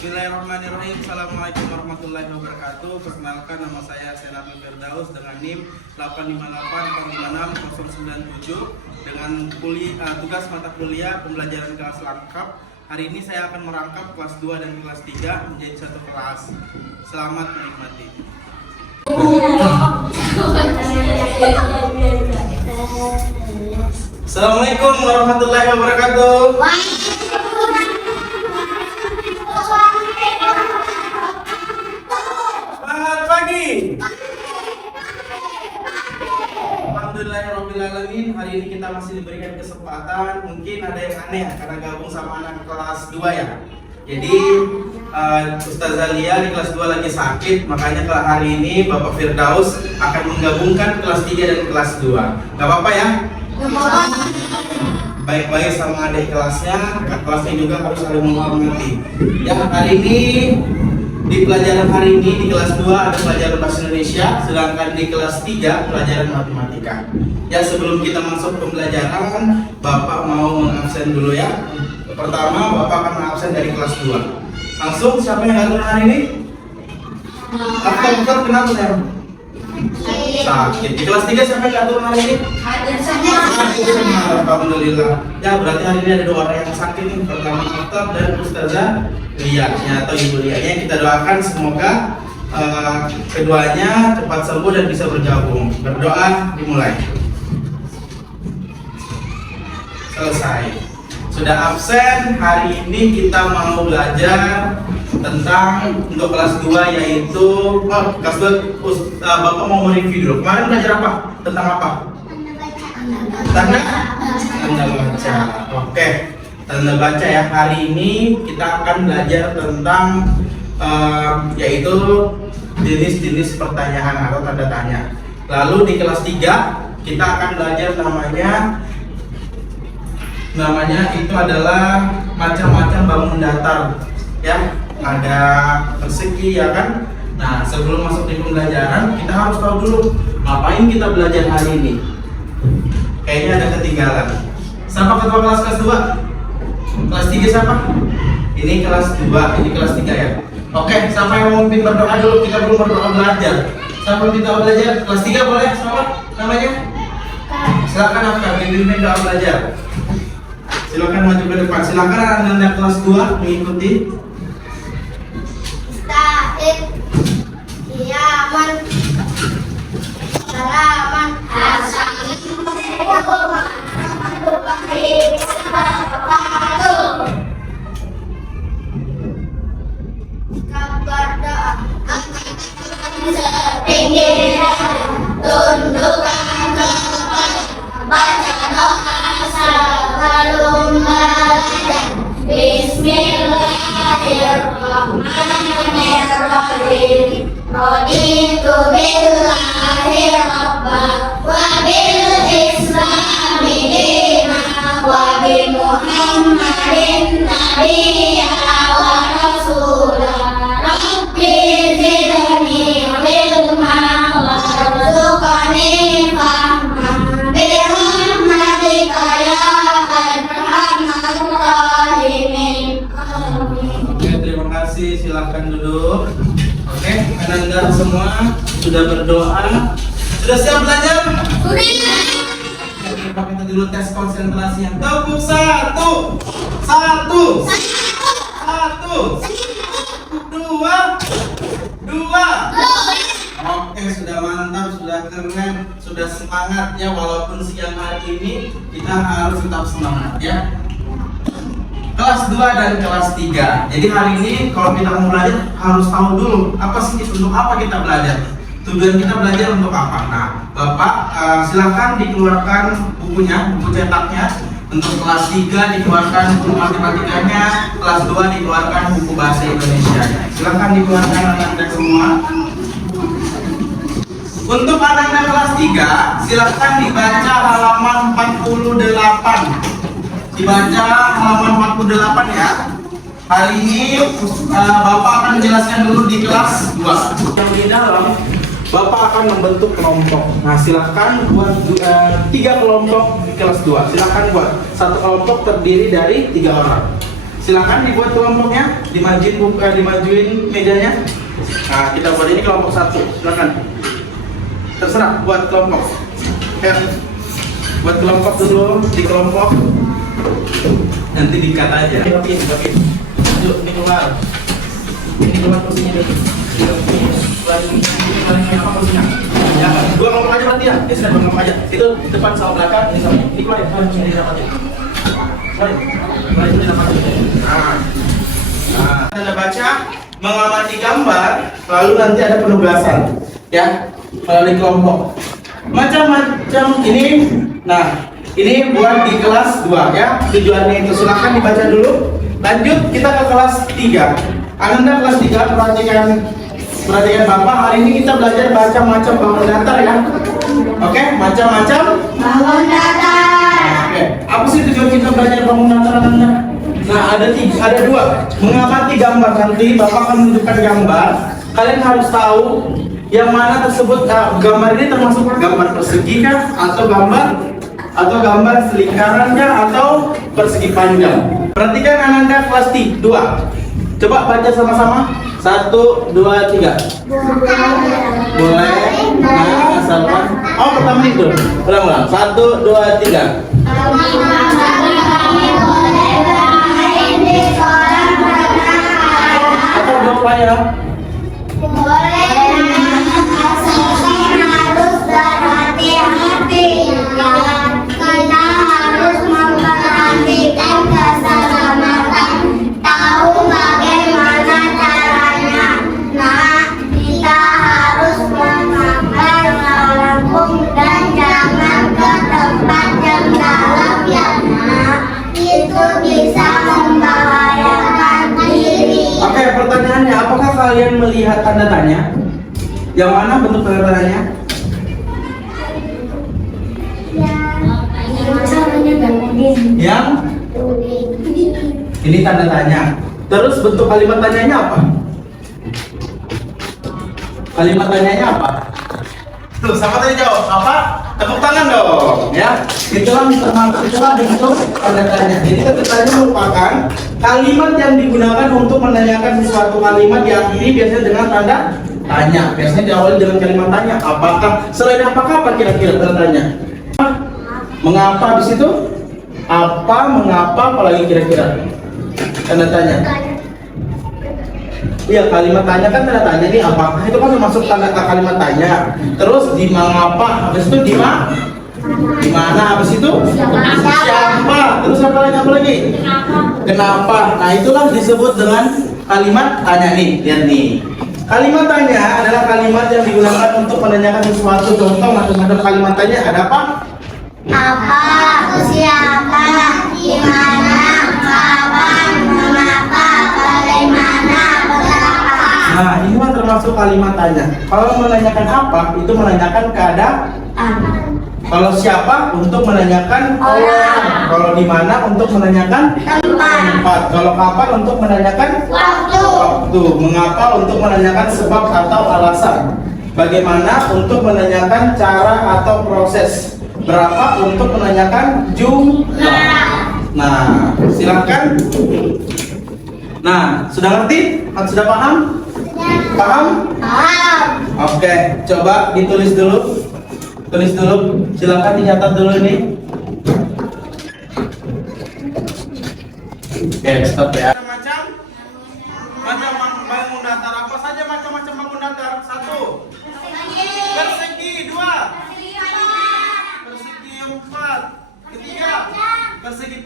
Bismillahirrahmanirrahim. Assalamualaikum warahmatullahi wabarakatuh. Perkenalkan, nama saya Senatul Firdaus dengan NIM 858456097 dengan tugas mata kuliah pembelajaran kelas lengkap. Hari ini saya akan merangkap kelas 2 dan kelas 3 menjadi satu kelas. Selamat menikmati. Assalamualaikum warahmatullahi wabarakatuh. Selamat pagi. Alhamdulillahirrahmanirrahim. Hari ini kita masih diberikan kesempatan. Mungkin ada yang aneh karena gabung sama anak kelas 2 ya. Jadi Ustazah Lia di kelas 2 lagi sakit, makanya kalau hari ini Bapak Firdaus akan menggabungkan kelas 3 dan kelas 2. Gak apa-apa ya? Baik-baik sama adik kelasnya, kakak kelasnya juga harus saling menghormati. Ya, hari ini di pelajaran hari ini di kelas 2 ada pelajaran bahasa Indonesia, sedangkan di kelas 3 pelajaran matematika. Ya, sebelum kita masuk pembelajaran, Bapak mau mengabsen dulu ya. Pertama, Bapak akan mengabsen dari kelas 2. Langsung, siapa yang ngatur hari ini? Aktor kenapa ya? Sakit. Di kelas 3 siapa yang ngatur hari ini? Hadir semua. Alhamdulillah. Ya, berarti hari ini ada 2 orang yang sakit nih. Pertama Aktor dan Ustazah Lia atau Ibu Lia. Kita doakan semoga keduanya cepat sembuh dan bisa bergabung. Berdoa dimulai. Selesai. Sudah absen, hari ini kita mau belajar tentang untuk kelas 2 yaitu kelas 2 Bapak mau mereview dulu. Kemarin belajar apa? Tentang apa? Tanda baca. Oke. Tanda baca ya. Hari ini kita akan belajar tentang yaitu jenis-jenis pertanyaan atau tanda tanya. Lalu di kelas 3 kita akan belajar namanya itu adalah macam-macam bangun datar ya, ada persegi ya kan. Nah, sebelum masuk di pembelajaran kita harus tahu dulu ngapain kita belajar hari ini. Kayaknya ada ketinggalan. Siapa ketua kelas 2? Kelas 3 siapa? Ini kelas 2, ini kelas 3 ya. Oke, siapa yang mau memimpin berdoa dulu? Kita belum berdoa belajar. Siapa yang minta belajar? Kelas 3 boleh? Siapa namanya? Silakan Afkar, pimpin doa belajar. Silakan maju ke depan. Silakan anak-anak kelas 2 mengikuti. Ista'id Iyaman Salaman Kabar doa setinggi tundukkan baca doa sebelum belajar. Bismillahirrahmanirrahim. Raditu billahi rabba wa bil islami dina wa bi Muhammadin nabiyya wa rasula. Rabbi zidni ilma warzuqni fahma bi rahmatika ya arhamar rahimin. Oke, terima kasih. Silahkan duduk. Oke, anak-anak semua sudah berdoa. Sudah siap belajar? Sudah. Kita minta dulu tes konsentrasinya. Tepuk 1 2 Oke, sudah mantap, sudah keren, sudah semangat ya. Walaupun siang hari ini kita harus tetap semangat ya. Kelas 2 dan kelas 3. Jadi hari ini kalau kita mau belajar harus tahu dulu apa sih untuk apa kita belajar. Tujuan kita belajar untuk apa? Nah, Bapak silahkan dikeluarkan bukunya, buku cetaknya. Untuk kelas 3 dikeluarkan buku matematikanya, kelas 2 dikeluarkan buku bahasa Indonesia. Silahkan dikeluarkan anak-anak semua. Untuk anak-anak kelas 3, silahkan dibaca halaman 48. Dibaca halaman 48 ya. Hari ini Bapak akan menjelaskan dulu di kelas 2. Yang di dalam Bapak akan membentuk kelompok. Nah, silahkan buat 3 kelompok di kelas 2. Silahkan buat. Satu kelompok terdiri dari 3 orang. silakan dibuat kelompoknya, dimajuin mejanya. Nah, kita buat ini kelompok 1. Silakan. Terserah buat kelompok. Ya. Buat kelompok dulu, di kelompok. Nanti dikat aja. Bagiin. Yuk, ini keluar. Ini keluar posisinya dulu. Ini apa posisinya? Ya, 2 kelompok aja berarti ya. Ya sudah 2 kelompok aja. Itu depan sama belakang, ini sama ini keluar ya. Ini dapat ya. Nah, Anda baca, mengamati gambar, lalu nanti ada penugasan, ya, melalui kelompok. Macam-macam ini. Nah, ini buat di kelas 2 ya. Tujuannya itu silakan dibaca dulu. Lanjut kita ke kelas 3. Ananda kelas 3 perhatikan Bapak. Hari ini kita belajar macam-macam bangun datar ya. Oke, macam-macam bangun datar. Oke, apa sih tujuan kita belajar bangun datar Ananda? Nah, ada 2. Mengamati gambar, nanti Bapak akan menunjukkan gambar. Kalian harus tahu yang mana tersebut gambar ini termasuk gambar persegi kah, atau gambar selingkaran kah, atau persegi panjang. Perhatikan Ananda kelas 2. Coba baca sama-sama. 1, 2, 3. Boleh. Nah, asalkan. Oh, pertama itu. Ulang. 1, 2, 3. Atau bapaknya? Boleh, asalkan harus berhati-hati. Kita harus memperhatikan keselamatan. Tahu bagaimana caranya. Nah, kita harus memakai pelampung dan jangan ke tempat yang dalam ya nak. Itu bisa membahayakan diri. Oke, pertanyaannya, apakah kalian melihat tanda tanya? Yang mana bentuk tanda tanyanya? Yang ini tanda tanya. Terus bentuk kalimat tanyanya apa? Kalimat tanyanya apa? Tuh, sama tadi jawab apa? Tepuk tangan dong, ya. Itulah bentuk tanda tanya. Jadi tanda tanya merupakan kalimat yang digunakan untuk menanyakan sesuatu. Kalimat diakhiri biasanya dengan tanda tanya. Biasanya diawali dengan kalimat tanya. Apakah? Selain apakah apa kira-kira tanda tanya? Mengapa di situ? Apa, mengapa, apalagi kira-kira? Tanda tanya. Iya, kalimat tanya kan tanda tanya nih, apakah itu kan termasuk tanda kalimat tanya. Terus di mengapa, habis itu di mana, habis itu siapa, terus apa lagi? Kenapa? Nah, itulah disebut dengan kalimat tanya nih. Lihat nih. Kalimat tanya adalah kalimat yang digunakan untuk menanyakan sesuatu. Contoh macam-macam kalimat tanya ada apa? Apa, siapa, di mana, kapan, mengapa, bagaimana, berapa. Nah, ini mah termasuk kalimat tanya. Kalau menanyakan apa, itu menanyakan keadaan. Kalau siapa, untuk menanyakan orang. Kalau di mana, untuk menanyakan tempat. Kalau kapan, untuk menanyakan Waktu. Mengapa, untuk menanyakan sebab atau alasan. Bagaimana, untuk menanyakan cara atau proses. Berapa, untuk menanyakan jumlah. Nah, silakan. Nah, sudah ngerti? Sudah paham? Paham? Paham. Oke, coba ditulis dulu. Tulis dulu. Silakan dicatat dulu nih. Oke, stop ya. Macam bangun datar apa saja macam-macam bangun datar? 1. Persegi. 2. Persegi 4. Ketiga. Persegi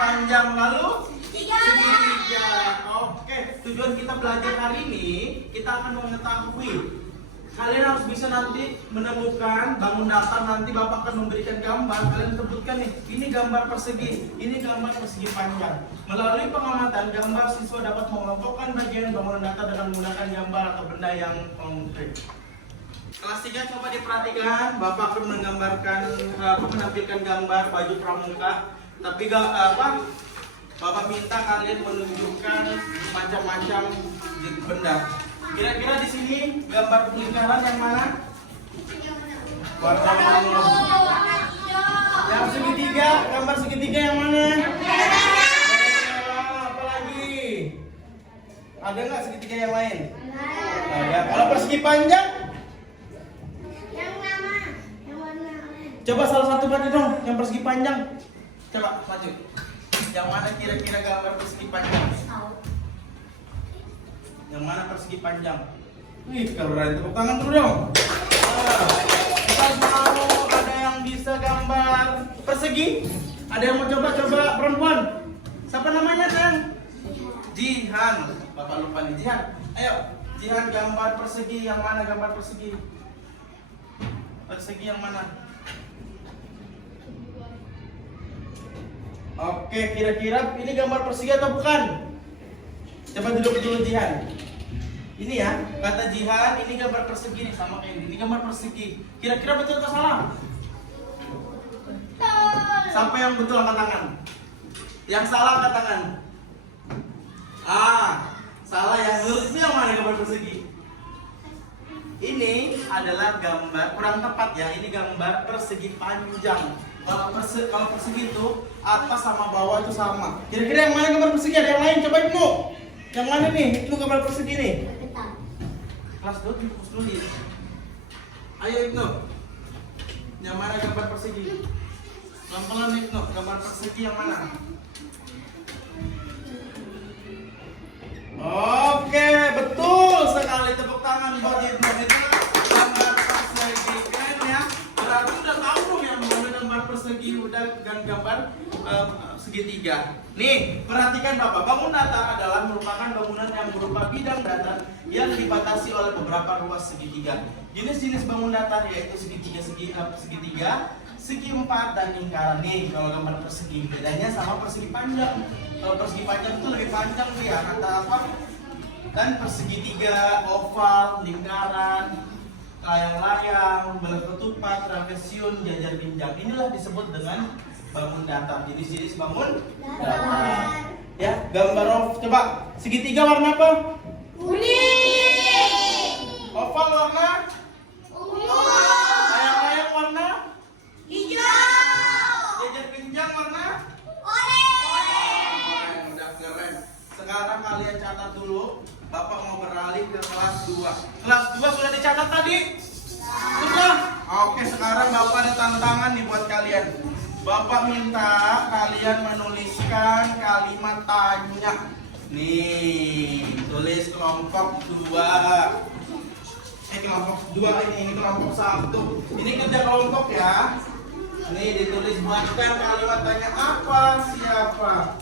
panjang. Lalu segitiga. Oke, tujuan kita belajar hari ini, kita akan mengetahui. Kalian harus bisa nanti menemukan bangun datar. Nanti Bapak akan memberikan gambar. Kalian sebutkan nih, ini gambar persegi, ini gambar persegi panjang. Melalui pengamatan gambar, siswa dapat mengelompokkan bagian bangunan datar dengan menggunakan gambar atau benda yang konkret. Kelas 3 coba diperhatikan. Bapak akan menampilkan gambar baju pramuka. Tapi Bapak minta kalian menunjukkan macam-macam benda. Kira-kira di sini gambar lingkaran yang mana? Warna ungu. Yang segitiga, gambar segitiga yang mana? Ada nggak segitiga yang lain? Ada. Kalau persegi panjang? Yang mana? Yang mana? Coba salah satu maju dong, yang persegi panjang. Coba maju. Yang mana kira-kira gambar persegi panjang? Yang mana persegi panjang? Wih, keren. Tepuk tangan dulu dong. Kita mau ada yang bisa gambar persegi? Ada yang mau coba perempuan? Siapa namanya, Sayang? Jihan. Bapak lupa nih, Jihan. Ayo, Jihan gambar persegi. Yang mana gambar persegi? Persegi yang mana? Oke, kira-kira ini gambar persegi atau bukan? Coba duduk dulu, Jihan. Ini ya, kata Jihan, ini gambar persegi nih, sama kayak ini gambar persegi. Kira-kira betul atau salah? Sampai yang betul angkat tangan. Yang salah angkat tangan. Salah ya. Menurutmu yang mana gambar persegi? Ini adalah gambar kurang tepat ya. Ini gambar persegi panjang. Kalau persegi itu atas sama bawah itu sama. Kira-kira yang mana gambar persegi? Ada yang lain? Coba Ibnu. Yang mana nih? Itu gambar persegi nih. Kelas 2 fokus dulu. Ayo Ibnu. Yang mana gambar persegi? Pelan-pelan Ibnu, gambar persegi yang mana? Oke, betul sekali, tepuk tangan buat Ibnu. Itu gambar persegi, keren ya. Berarti udah tahu dong yang mana gambar persegi udah dan gambar segitiga. Nih, perhatikan Bapak, bangun datar adalah merupakan bangunan yang berupa bidang datar yang dibatasi oleh beberapa ruas segitiga. Jenis-jenis bangun datar yaitu segitiga, segi empat dan lingkaran. Nih, kalau gambar persegi bedanya sama persegi panjang. Kalau persegi panjang itu lebih panjang tuh ya, kata apa? Dan persegi tiga, oval, lingkaran, layang-layang, bulat ketupat, trapesium, jajar pinjang. Inilah disebut dengan bangun datar. Jenis-jenis bangun datar. Ya, gambar coba segitiga warna apa? Kuning. Oval warna? Ungu. Layang-layang warna? Hijau. Jajar pinjang warna? Oranye. Udah keren. Sekarang kalian catat dulu. Bapak mau beralih ke kelas 2. Kelas 2 sudah dicatat tadi? Sudah? Oke, sekarang Bapak ada tantangan nih buat kalian. Bapak minta kalian menuliskan kalimat tanya. Nih, tulis kelompok 2. Kelompok 2 ini kelompok 1. Ini kerja kelompok ya. Nih ditulis, buatkan kalimat tanya apa siapa.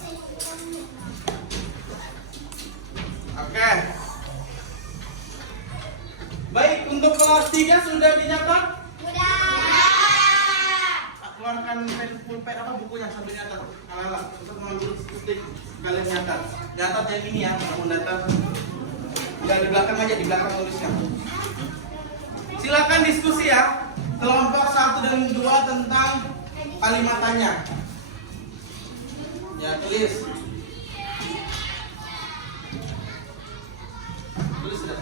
Oke. Baik, untuk kelas 3 sudah dicatat? Keluarkan pulpen apa bukunya sambil nyatat. Alah, untuk mengambil titik kalian nyatat. Nyatat yang ini ya, bangun datar. Jangan di belakang aja, di belakang tulisnya. Silakan diskusi ya. Kelompok 1 dan 2 tentang kalimat tanya. Ya, tulis. Tulis dah.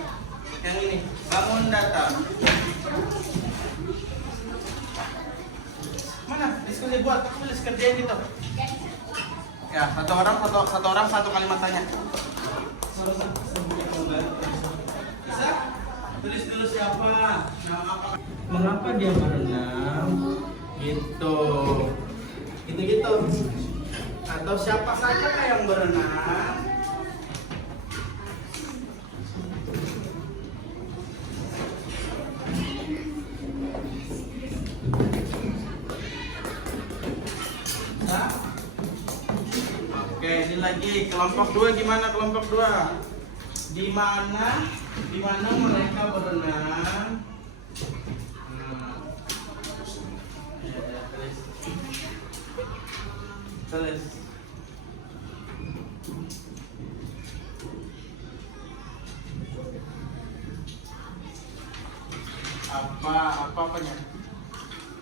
Yang ini, bangun datar. Mana diskusi buat? Aku tulis kerjain gitu. Ya, satu orang satu kalimat tanya. Bisa? Tulis dulu siapa, nama apa, mengapa dia berenang, gitu. Atau siapa saja yang berenang. Nah. Oke, ini lagi kelompok 2 gimana kelompok 2? Di mana mereka berenang? Tulis.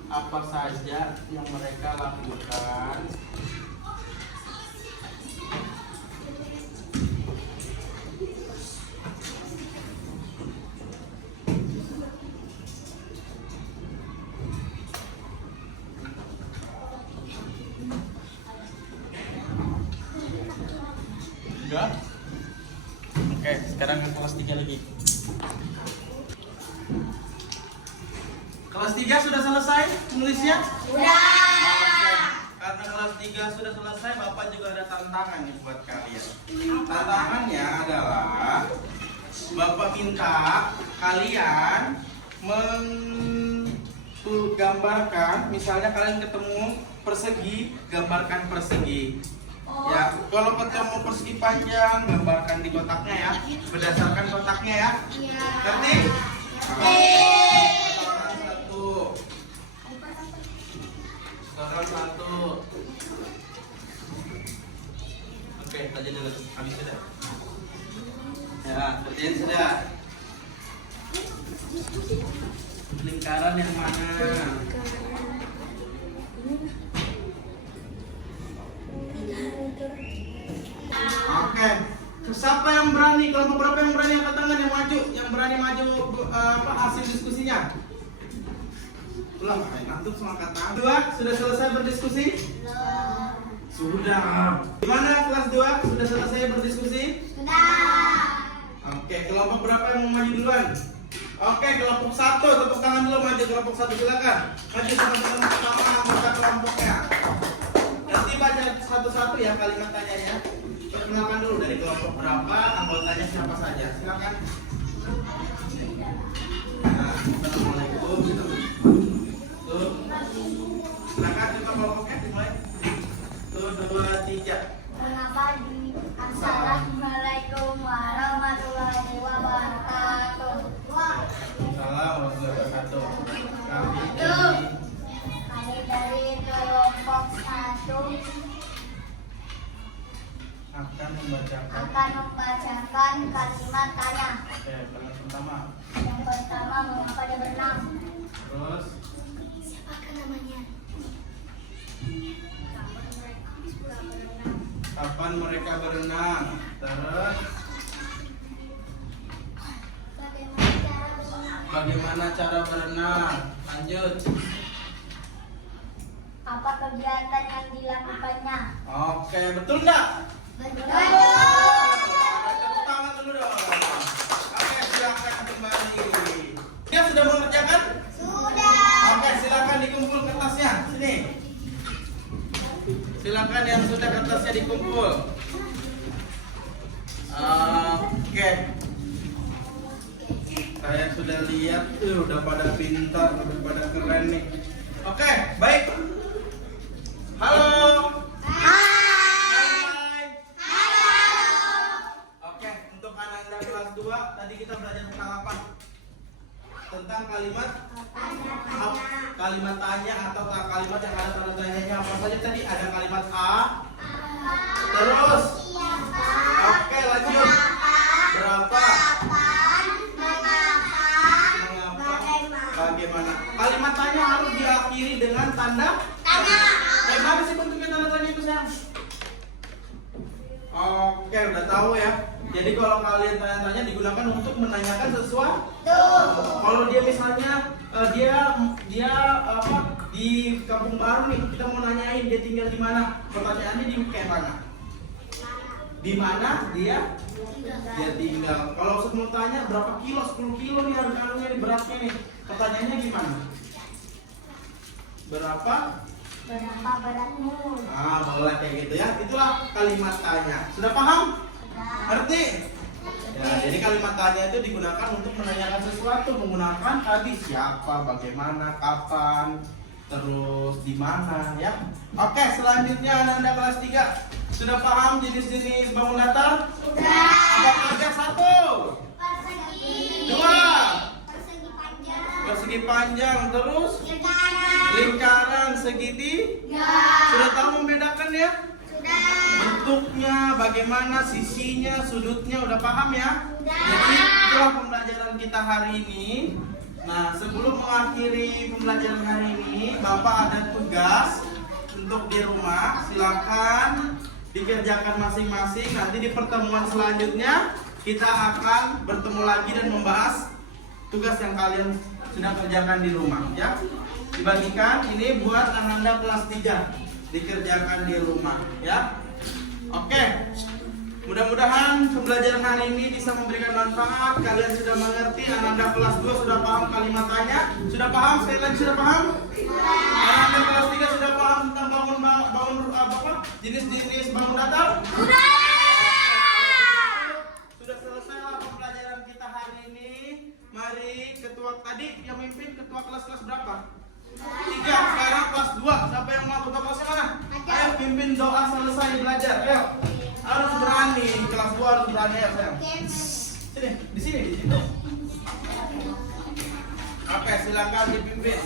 Apa saja yang mereka lakukan Enggak? Oke. Oke, sekarang ke kelas 3 lagi. Kelas 3 sudah selesai menulisnya? Udah. Oke. Karena kelas 3 sudah selesai, Bapak juga ada tantangan nih buat kalian. Tantangannya adalah Bapak minta kalian menggambarkan, misalnya kalian ketemu persegi, gambarkan persegi. Ya, kalau ketemu persegi panjang, gambarkan di kotaknya ya, berdasarkan kotaknya ya. Iya. Ngerti? Sekarang satu. Oke, saja dulu. Habis sudah. Ya, kerjain sudah. Lingkaran yang mana? Oke. Siapa yang berani? Kelompok berapa yang berani angkat tangan yang maju? Yang berani maju hasil diskusinya? Ulang, antum semua angkat tangan. 2 sudah selesai berdiskusi? Sudah. Gimana kelas 2? Sudah selesai berdiskusi? Sudah. Oke, kelompok berapa yang mau maju duluan? Oke, kelompok 1, tepuk tangan dulu maju kelompok 1, silakan. Maju teman-teman pertama anggota kelompoknya. Nanti baca satu-satu ya kalimat tanyanya. Perkenalkan dulu dari kelompok berapa, anggotanya siapa saja. Silakan. Nah, assalamualaikum. Tuh. Silakan juga kelompoknya dimulai. Tuh, 2, 3. Mengapa di Assalamualaikum warahmatullahi wabarakatuh. Assalamualaikum warahmatullahi wabarakatuh. Kami dari kelompok 1 Akan membacakan. akan membacakan kalimat tanya. Oke, kalimat pertama. Yang pertama, mengapa dia berenang? Terus, Siapakah namanya? kapan mereka berenang? Terus, bagaimana cara berenang? Lanjut. Apa kegiatan yang dilakukannya? Oke, betul nggak? Betul. Tepuk tangan dulu dong. Oke, silakan kembali. Dia sudah mengerjakan? Sudah. Oke, silakan dikumpul kertasnya. Sini. Silakan yang sudah kertasnya dikumpul. Oke. Saya sudah lihat tuh udah pada pintar, udah pada keren nih. Oke, baik. Halo. Hai. Oke, untuk Ananda kelas 2 tadi kita belajar tentang apa? Tentang kalimat kalimat tanya atau kalimat yang ada tanda tanyanya apa saja tadi? Ada kalimat A. Terus. Oke, lanjut. Berapa? Mengapa? Bagaimana? Kalimat tanya harus diakhiri dengan tanda tanya. Bagaimana sih bentuknya tanda tanya itu, sayang? Oke, udah tahu ya. Jadi kalau kalian tanya-tanya digunakan untuk menanyakan sesuatu. Kalau dia misalnya dia apa di kampung baru nih, kita mau nanyain dia tinggal di mana. Pertanyaannya di kayak mana? Di mana dia tinggal. Kalau mau tanya berapa kilo, 10 kilo nih harganya nih, beratnya nih. Pertanyaannya gimana? Berapa beratmu? Ah, boleh kayak gitu ya. Itulah kalimat tanya. Sudah paham? Ngerti? Ya, jadi kalimat tanya itu digunakan untuk menanyakan sesuatu menggunakan tadi siapa, bagaimana, kapan, terus di mana ya. Oke, selanjutnya Anda kelas 3 sudah paham jenis-jenis bangun datar? Sudah. Apa kerja 1? Persegi. 2. Persegi panjang. Persegi panjang, terus Lingkaran. lingkaran, segitiga. Sudah tahu membedakan ya? Sudah. Bentuknya, bagaimana sisinya, sudutnya, udah paham ya? Sudah. Jadi itulah pembelajaran kita hari ini. Nah, sebelum mengakhiri pembelajaran hari ini, Bapak ada tugas untuk di rumah. Silakan dikerjakan masing-masing. Nanti di pertemuan selanjutnya kita akan bertemu lagi dan membahas tugas yang kalian sudah kerjakan di rumah ya. Dibagikan ini buat Ananda kelas 3, dikerjakan di rumah ya. Oke. Mudah-mudahan pembelajaran hari ini bisa memberikan manfaat. Kalian sudah mengerti. Ananda kelas 2 sudah paham kalimatnya? Sudah paham? Sekali lagi sudah paham? Ananda kelas 3 sudah paham tentang jenis-jenis bangun datar? Sudah selesailah pembelajaran kita hari ini. Mari ketua tadi yang mimpin ketua kelas-kelas berapa? 3. Sekarang kelas 2. Siapa yang mau ketua kelasnya mana? Ayo pimpin doa selesai belajar. Ayo. Harus berani. Kelas 2 harus berani ya sayang. Sini, di sini, di situ. Oke, silakan dipimpin.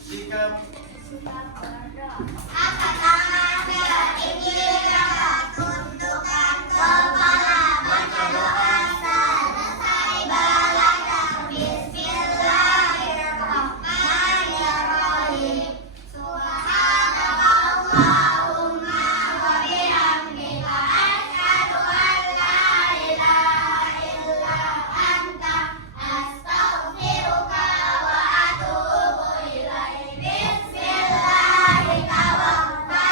Sikap. Angkat tangan berikiran, tundukkan kepala, baca doa selesai belajar. Bismillahirrahmanirrahim. Subhanakallahumma wa bihamdika, asyhadu an la ilaha illa anta, astaghfiruka wa atubu ilaik. Bismillahirrahmanirrahim.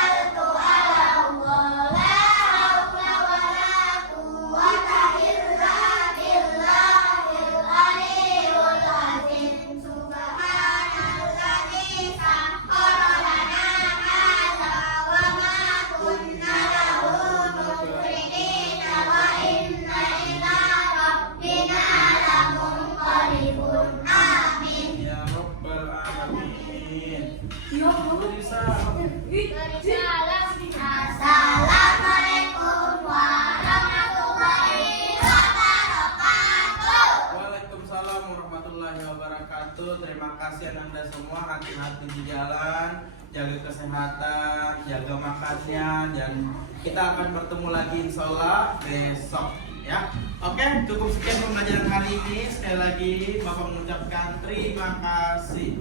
Assalamualaikum warahmatullahi wabarakatuh. Waalaikumsalam warahmatullahi wabarakatuh. Terima kasih Anda semua. Hati-hati di jalan, jaga kesehatan, jaga makannya, dan kita akan bertemu lagi insya Allah besok ya. Oke, cukup sekian pembelajaran hari ini. Sekali lagi Bapak mengucapkan terima kasih.